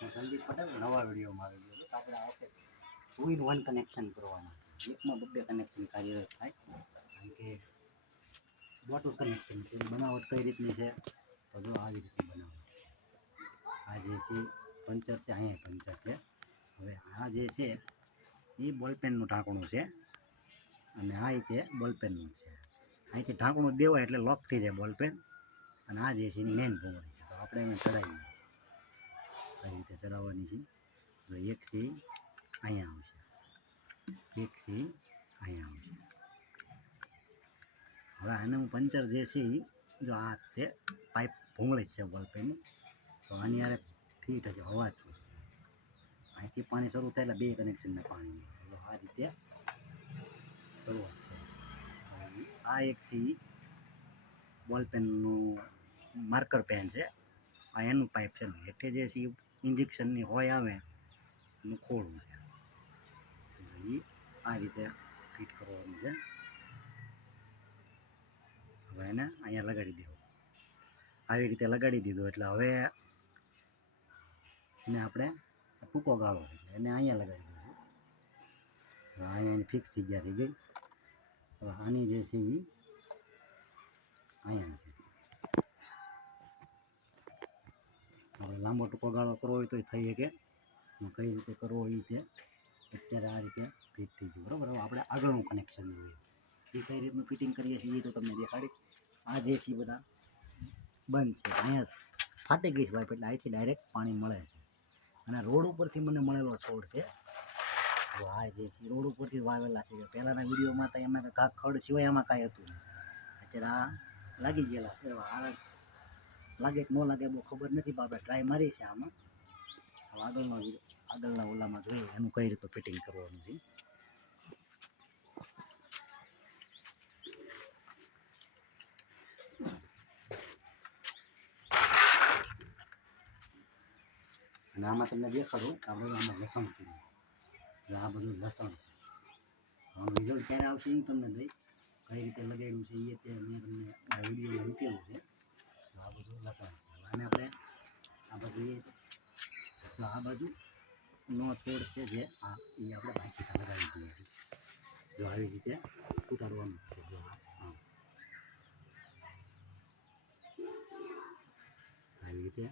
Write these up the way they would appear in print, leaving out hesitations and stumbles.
હું સંદીપ પટેલ નવા વિડીયોમાં આવી ગયો છું. આપણે આ વખતે 2 in 1 કનેક્શન કરવાના છે. એકમાં 2 કનેક્શન કાર્યરત થાય, કારણ કે વોટર કનેક્શન છે. બનાવટ કઈ રીતની છે તો જો આવી રીતની બનાવટ. આ જે છે પંચર છે, અહીંયા પંચર છે. હવે આ જે છે એ બોલપેનનું ઢાંકણું છે અને આ રીતે બોલપેનનું છે. અહીંથી ઢાંકણું દેવાય એટલે લોક થઈ જાય બોલપેન. અને આ જે છે એની મેન ભૂંગળી છે. તો આપણે એને ચડાવીએ, કઈ રીતે ચડાવવાની છે. તો એક છે અહીંયા આવશે, એક છે અહીંયા આવશે. હવે આને હું પંચર જે છે એ જો આ તે પાઇપ ભૂંગળી જ છે બોલપેનની, તો આની યારે ફીટ હશે હવા છું. અહીંથી પાણી શરૂ થાય એટલે 2 કનેક્શનને પાણી મળે. આ રીતે શરૂઆત થાય. આ એક છે બોલપેનનું માર્કર પેન છે. આ એનું પાઇપ છે. હેઠે જે છે ઇન્જેક્શનની હોય આવે એનું ખોળું છે. એ આ રીતે ફિટ કરવાનું છે. હવે એને અહીંયા લગાડી દેવું. આવી રીતે લગાડી દીધું એટલે હવે એને આપણે ટૂંકો ગાળો એટલે એને અહીંયા લગાડી દઈશું. હવે અહીંયા એની ફિક્સ જગ્યા થઈ ગઈ. હવે આની જે છે એ અહીંયા છે. આપણે લાંબો ટૂંકો ગાળો કરવો હોય તો થઈ શકે. કઈ રીતે કરવો એ રીતે અત્યારે આ રીતે ફિટ થઈ ગયું, બરાબર. હવે આપણે આગળનું કનેક્શન જોઈએ એ કઈ રીતનું ફિટિંગ કરીએ છીએ એ તો તમને દેખાડીશ. આ જે છે બધા બંધ છે. અહીંયા ફાટી ગઈ છે પાઇપ, એટલે અહીંથી ડાયરેક્ટ પાણી મળે છે. અને રોડ ઉપરથી મને મળેલો છોડ છે. તો આ જે છે રોડ ઉપરથી વાવેલા છે. પહેલાંના વિડીયોમાં તો એમાં ખડ સિવાય એમાં કાંઈ હતું નહીં. અત્યારે આ લાગી ગયેલા છે. આ લાગે કે ન લાગે બહુ ખબર નથી, પણ આપણે ટ્રાય મારી છે આમાં. હવે આગળના ઓલામાં જોઈએ એનું કઈ રીતે ફિટિંગ કરવાનું છે. અને આમાં તમને દેખાડું કે આપણે આમાં લસણ કર્યું. આ બધું લસણ છે. આનું રિઝલ્ટ ક્યારે આવશે એ તમને દઈ, કઈ રીતે લગાડ્યું છે એ તે મેં તમને વિડીયોમાં મૂકેલું છે. આ બધું લસણ છે. અને આપણે આ બધું એ તો આ બાજુ નો છોડ છે જે આ એ આપણે બાકી લગાવી દઈએ છીએ. જો આવી રીતે ઉતારવાનું છે. જો હા આવી રીતે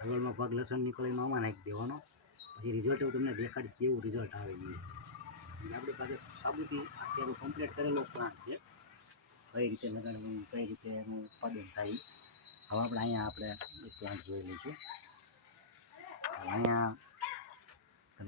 આગળનો ભાગ લસણ નીકળીને આમાં નાખી દેવાનો. પછી રિઝલ્ટ એવું તમને દેખાડી કેવું રિઝલ્ટ આવે એ. આપણી પાસે સાબુથી અત્યારે કમ્પ્લીટ કરેલો પ્લાન્ટ છે, કઈ રીતે લગાડવાનું, કઈ રીતે એનું ઉત્પાદન થાય. હવે આપણે અહીંયા એક પ્લાન્ટ જોઈ લઈશું. અહીંયા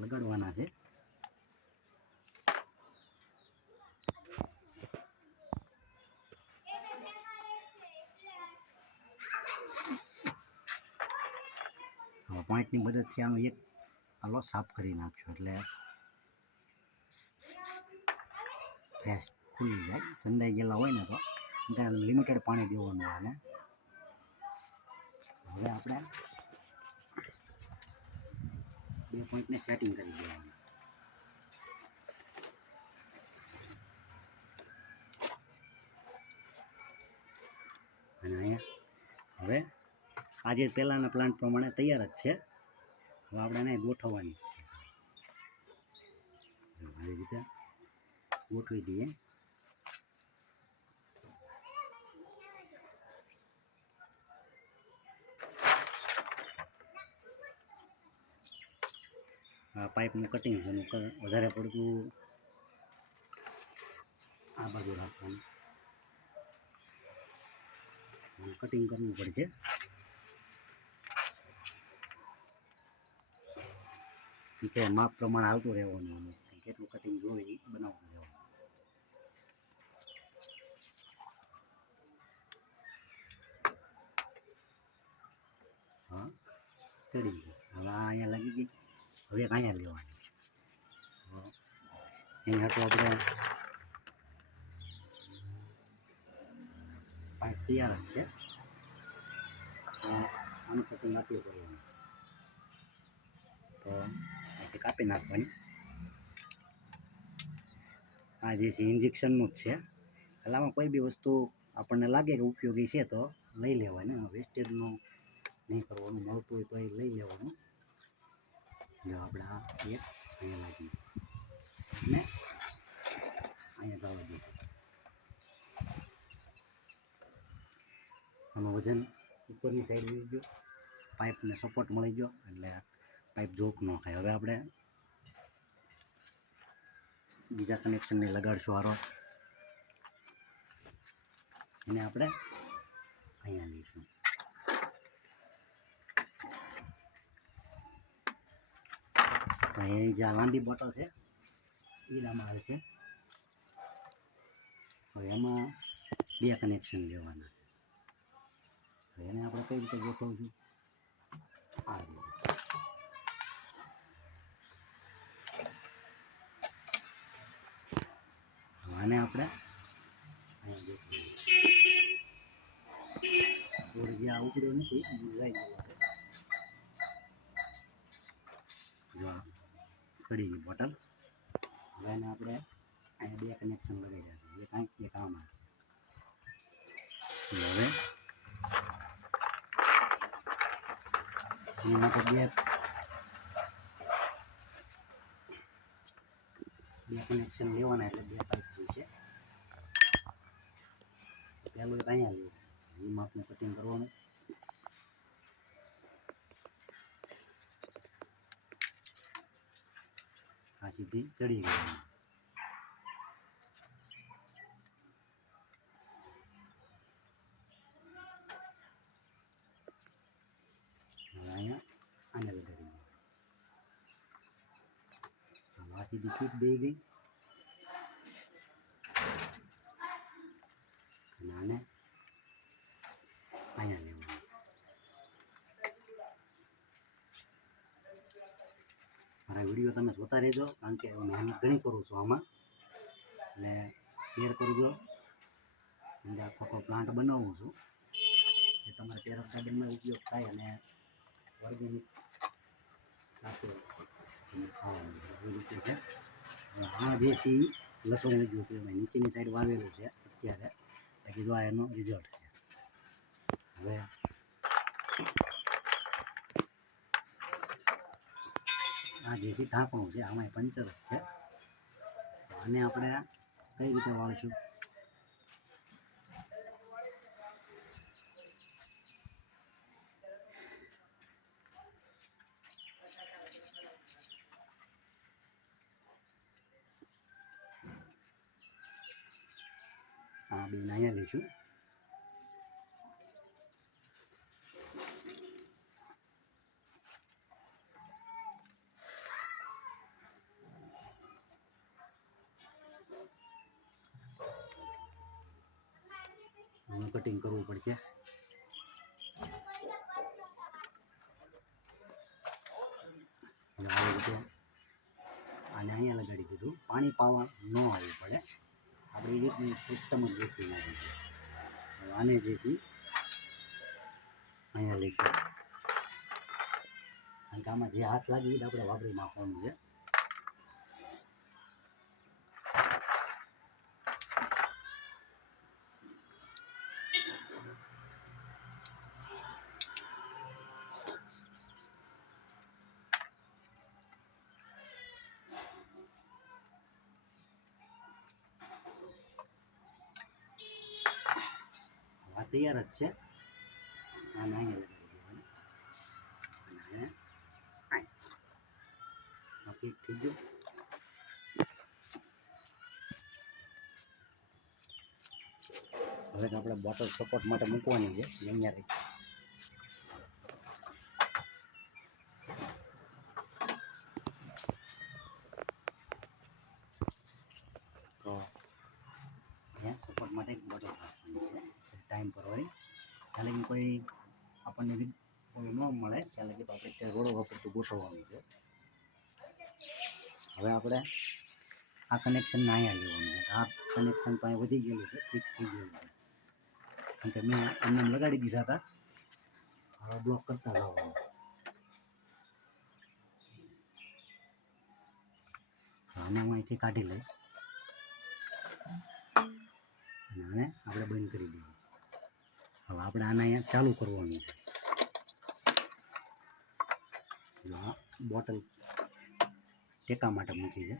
લગાડવાના છે. હવે પોઈન્ટની મદદથી આનું એક આલો સાફ કરી નાખ્યો એટલે ફ્રેશ ખુલ્લી જાય. સંદાઈ ગયેલા હોય ને તો ત્યાં લિમિટેડ પાણી દેવાનું આવે. હવે આપણે 2 પોઈન્ટને સેટિંગ કરી દેવાનું. અને અહીંયા હવે આજે પહેલાંના પ્લાન્ટ પ્રમાણે તૈયાર જ છે. હવે આપણે એને ગોઠવવાની જ છે. આવી રીતે ગોઠવી દઈએ. આ પાઇપનું કટિંગ છે. એનું વધારે પડતું આ બાજુ રાખવાનું, કટિંગ કરવું પડશે. કે માપ પ્રમાણે આવતું રહેવાનું. કેટલું કટિંગ જોઈએ એ બનાવતું રહેવાનું. હા ચડી ગઈ. હવે અહીંયા લાગી ગઈ. હવે અહીંયા લેવાની. એની હાટું આપણે પાઇપ તૈયાર જ છે. આનું કટિંગ આપ્યું કરવાનું. તો અહીંથી કાપી નાખવાની. આ જે છે ઇન્જેક્શનનું જ છે. એટલે આમાં કોઈ બી વસ્તુ આપણને લાગે કે ઉપયોગી છે તો લઈ લેવાની. વેસ્ટેજનું નહીં કરવાનું, મળતું હોય તો એ લઈ લેવાનું. જો આપણે આ એક અહીંયા લાગી અને અહીંયા જવા દઈએ. આનું વજન ઉપરની સાઈડ આવી ગયો, પાઇપને સપોર્ટ મળી ગયો એટલે પાઇપ જોક ન ખાય. હવે આપણે બીજા કનેક્શનને લગાડશું હારો, એને આપણે અહીંયા લઈશું. તો એ જે લાંબી બોટલ છે એ આમાં આવે છે. હવે એમાં 2 કનેક્શન લેવાના છે. એને આપણે કઈ રીતે ગોઠવશું? આ રીતે. આને આપણે અહીંયા ગોઠવીએ. જે આ ઉકળ્યો નથી લઈ જો ચડી ગઈ બોટલ. હવે એને આપણે અહીંયા 2 કનેક્શન લગાવી રહ્યા છે, એ કાંઈક એક આમાં છે. હવે એની માટે બે કનેક્શન લેવાના એટલે 2 પાઇપ જોઈશે. પહેલું એક અહીંયા લેવું, એ માપનું કટિંગ કરવાનું. આ સીધી ચડી ગઈ. અહીંયા આને લગાડી દઈએ. આ સીધી ફીટ દઈ ગઈ અને આને અહીંયા લેવાનું. મારા વિડીયો તમે જોતા રહેજો, કારણ કે મહેનત ઘણી કરું છું આમાં, એટલે શેર કરજો. કેમ કે આખો પ્લાન્ટ બનાવું છું એ તમારા ટેરેસ ગાર્ડનમાં ઉપયોગ થાય અને ઓર્ગેનિક સાથે ખાવાનું એ રીતે છે. આ જે છે એ લસણ ઉગ્યું છે, નીચેની સાઈડ વાવેલું છે અત્યારે, બાકી જો આ એનો રિઝલ્ટ છે. હવે આ જે છે ઢાંકણું છે, આમાં પંચર જ છે. આને આપણે કઈ રીતે વાળીશું? આ બેન અહીંયા લઈશું. કટિંગ કરવું પડશે. આવી રીતે આને અહીંયા લગાડી દીધું. પાણી પાવા ન આવવું પડે, આપણે એ રીતની સિસ્ટમ જ ગોઠવી નાખી છે. આને જે છે અહીંયા લઈશું, કારણ કે આમાં જે હાથ લાગે એ આપણે વાપરી નાખવાનું છે. આ તૈયાર જ છે. આને અહીંયા લગાડી દેવાનું અને અહીંયા ફિટ થઈ ગયું. હવે આપણે બોટલ સપોર્ટ માટે મૂકવાની છે, અહીંયા રહી. તો અહીંયા સપોર્ટ માટે એક બોટલ રાખવાની છે. ટાઈમ પર હોય ત્યારે કોઈ આપણને કોઈ ન મળે ત્યારે તો આપણે ત્યાં રોડો વાપરતું ગોઠવવાનું છે. હવે આપણે આ કનેક્શનને અહીંયા લેવાનું છે. આ કનેક્શન તો અહીંયા વધી ગયેલું છે, ફિક્સ થઈ ગયેલું છે, કારણ કે મેં એમને લગાડી દીધા હતા. હવે બ્લોક કરતા જવાનું. આને હું અહીંથી કાઢી લઈશ અને આને આપણે બંધ કરી દઈએ. હવે આપણે આને અહીંયા ચાલુ કરવાનું છે. આ બોટલ ટેકા માટે મૂકી છે.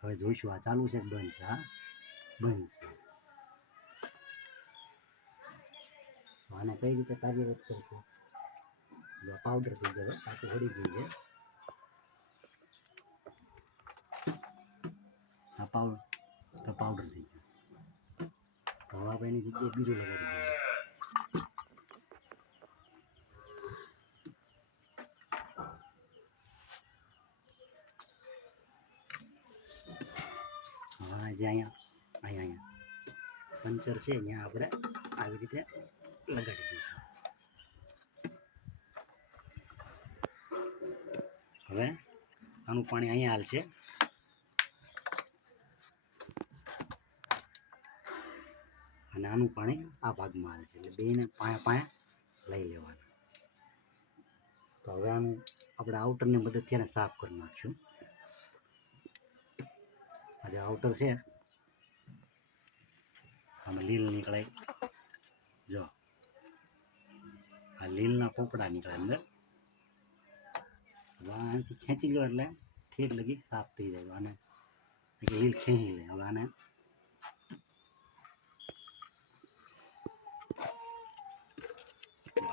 હવે જોઈશું આ ચાલુ છે કે બંધ છે. આ બંધ છે. આને કઈ રીતે કાર્યરત કરશું? પાવડર થઈ ગયો, પાછું હળી ગઈ છે. આ પાવડર થઈ ગયો. હવે આપણે એની જગ્યાએ બીજું લગાડી દઈએ. હવે જે અહીંયા પંચર છે ત્યાં આપણે આવી રીતે લગાડી દઈએ. હવે આનું પાણી અહીંયા હાલશે અને આનું પાણી આ ભાગમાં હાલશે, એટલે બેને પાયા લઈ લેવાના. તો હવે આનું આપણે આઉટરની મદદથી એને સાફ કરી નાખશું. આ જે આઉટર છે આમાં લીલ નીકળે, જો આ લીલના પોપડા નીકળે અંદર. આનાથી ખેંચી લો એટલે ઠીક લગી સાફ થઈ જાય. આને લીલ ખેંચી લે. હવે આને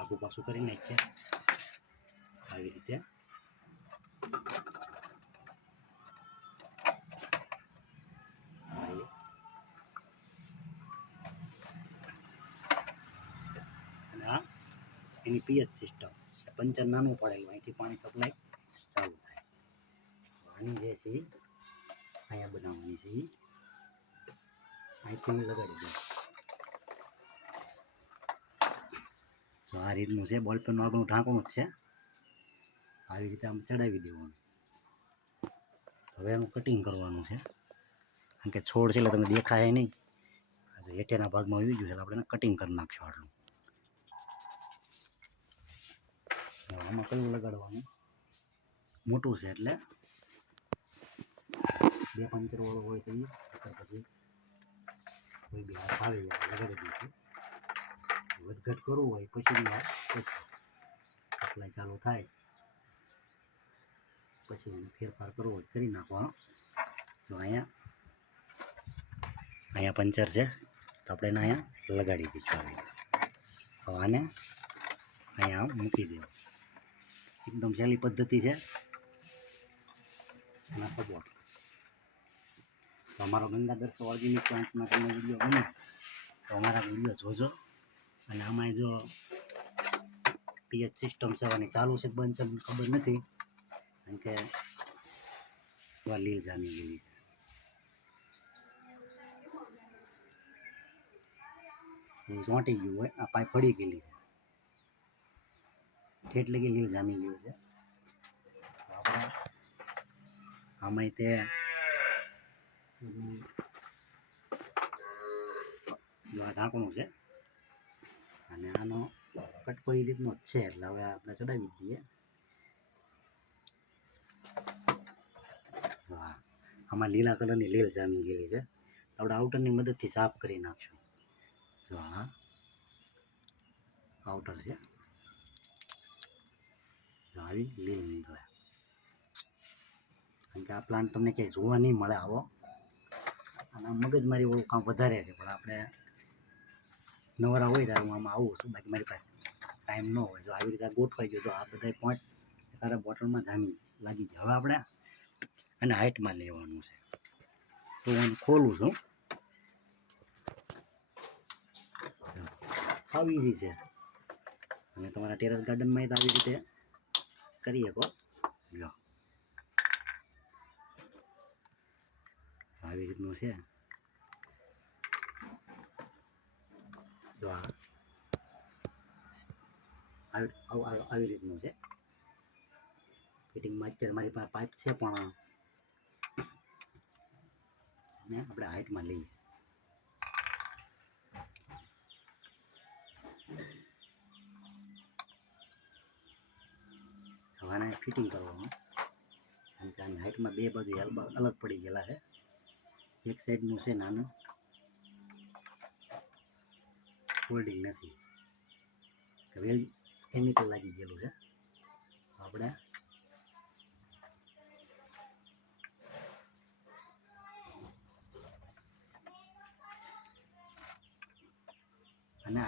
આગુ પાછું કરી નાખીએ આવી રીતે. અને આ એની પીએચ સિસ્ટમ. પંચર નાનું પડેલું, અહીંથી પાણી સપ્લાય ચાલુ થાય. આની જે છે અહીંયા બનાવવાની છે, અહીંથી લગાડી દઉં. તો આ રીતનું છે. બોલપેનનું આગળનું ઢાંકણું જ છે. આવી રીતે આમ ચડાવી દેવાનું. હવે એનું કટિંગ કરવાનું છે, કારણ કે છોડ છે એટલે તમને દેખાય નહીં. હેઠેના ભાગમાં આવી ગયું છે, આપણે કટિંગ કરી નાખશું આટલું. આમાં કયું લગાડવાનું? મોટું છે એટલે 2 પંચર વાળું હોય તો પછી કોઈ બી હાથ આવે લગાડી દઈશું. વધઘટ કરવું હોય પછીની વાત, પછી સપ્લાય ચાલુ થાય પછી એને ફેરફાર કરવો હોય કરી નાખવાનો. તો અહીંયા પંચર છે તો આપણે એને અહીંયા લગાડી દઈશું. હવે આને અહીંયા મૂકી દેવું. એકદમ સહેલી પદ્ધતિ છે એના સપોર્ટ. તો અમારો ગંગાધર ઓર્ગેનિક પ્લાન્ટમાં તમને વિડીયો ગમે તો અમારા વિડીયો જોજો. અને આમાં જો પીએચ સિસ્ટમ છે અને ચાલુ છે બંધ છે ખબર નથી, કારણ કે લીલ જામી ગયેલી છે. ચોંટી ગયું હોય, આ પાઇપ પડી ગયેલી છે, ઠેઠ લગી લીલ જામી ગયું છે. આપણે આમાંય તે આ ઢાંકણું છે અને આનો કટકો એ રીતનો જ છે, એટલે હવે આપણે ચડાવી દઈએ. હા, આમાં લીલા કલરની લીલ જામી ગયેલી છે, તો આપણે આઉટરની મદદથી સાફ કરી નાખશું. જો હા આઉટર છે, જો આવી લીલ નીકળે. કારણ કે આ પ્લાન્ટ તમને ક્યાંય જોવા નહીં મળે આવો, અને મગજમારી વાળું કામ વધારે છે. પણ આપણે નવરા હોય ત્યારે હું આમાં આવું છું, બાકી મારી પાસે ટાઈમ ન હોય. જો આવી રીતે ગોઠવાઈ ગયો તો આ બધા પોઈન્ટ તારા બોટલમાં જામી લાગી જાય. હવે આપણે અને હાઇટમાં લેવાનું છે, તો હું ખોલું છું. આવું ઈઝી છે, અને તમારા ટેરેસ ગાર્ડનમાં આવી રીતે કરી શકો. જો આવી રીતનું છે. જો આવી રીતનું છે ફિટિંગમાં. અત્યારે મારી પાસે પાઇપ છે પણ આપણે હાઇટમાં લઈએ. હવે આને ફિટિંગ કરવાનું, કારણ કે આની હાઇટમાં બે બાજુ અલગ પડી ગયેલા છે. એક સાઈડનું છે નાનું ફોલ્ડિંગ નથી, વેલ કેમિકલ લાગી ગયેલું છે. આપણે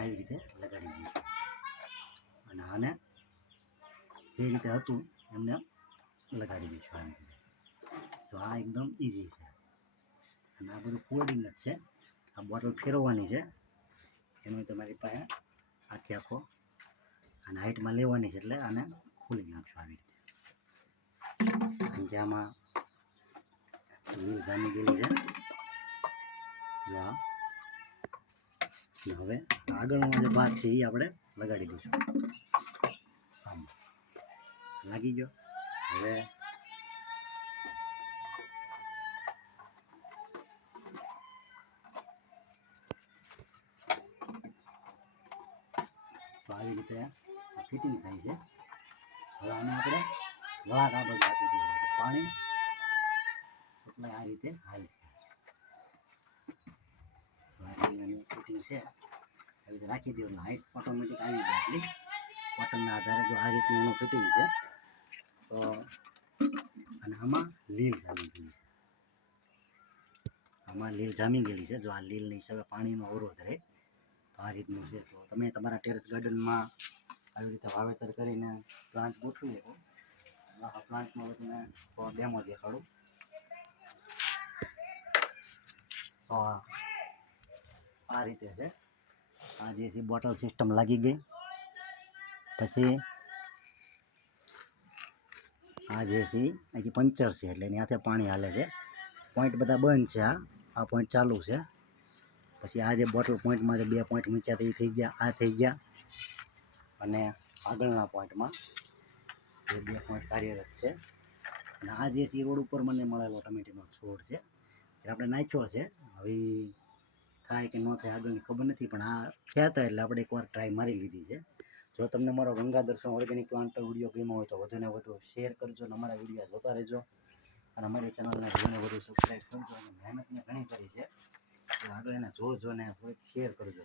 આવી રીતે લગાડી દઈશું અને આને જે રીતે હતું એમને લગાડી દઈશું આવી રીતે. તો આ એકદમ ઇઝી છે અને આ બધું કોડિંગ જ છે. આ બોટલ ફેરવવાની છે એનું તમારી પાસે આખે આખો અને હાઈટમાં લેવાની છે એટલે આને ખોલી નાખશો આવી રીતે. કારણ કે આમાં લીલ જામી ગયેલી છે. જો આ હવે આગળનો જે ભાગ છે એ આપણે લગાડી દઈશું. આમ લાગી ગયો. હવે તો આવી રીતે ફિટિંગ થાય છે. હવે આને આપણે વળાંક આ બાજુ આપી દઈશું એટલે પાણી એટલે આ રીતે હાલશે. ફિટિંગ છે આવી રીતે રાખી દો એટલે હાઈટ ઓટોમેટિક આવી જાય. એટલી કોટનના આધારે જો આ રીતનું એનું ફિટિંગ છે તો અને આમાં લીલ જામી ગયેલી છે. આમાં લીલ જામી ગયેલી છે. જો આ લીલની હિસાબે પાણીનો અવરોધ રહે તો આ રીતનું છે. તો તમે તમારા ટેરેસ ગાર્ડનમાં આવી રીતે વાવેતર કરીને પ્લાન્ટ ગોઠવી શકો. આ પ્લાન્ટમાં હવે તમે ડેમો દેખાડું. તો આ રીતે છે. આ જે છે બોટલ સિસ્ટમ લાગી ગઈ. પછી આ જે છે અહીંથી પંચર છે એટલે એની હાથે પાણી હાલે છે. પોઈન્ટ બધા બંધ છે. આ પોઈન્ટ ચાલુ છે. પછી આ જે બોટલ પોઈન્ટમાં જે 2 પોઈન્ટ મૂક્યા હતા એ થઈ ગયા. આ થઈ ગયા અને આગળના પોઈન્ટમાં એ 2 પોઈન્ટ કાર્યરત છે. અને આ જે છે એ રોડ ઉપર મને મળેલો ટમેટીનો છોડ છે જે આપણે નાખ્યો છે. હવે થાય કે ન થાય આગળની ખબર નથી પણ આ થયા હતા એટલે આપણે એકવાર ટ્રાય મારી લીધી છે. જો તમને મારો ગંગા દર્શન ઓર્ગેનિક પ્લાન્ટ વિડીયો ગમ્યો હોય તો વધુને વધુ શેર કરજો અને અમારા વિડીયો જોતા રહેજો અને અમારી ચેનલને વધુને વધુ સબસ્ક્રાઈબ કરજો. અને મહેનત મેં ઘણી કરી છે આગળ એને જોજો ને શેર કરજો.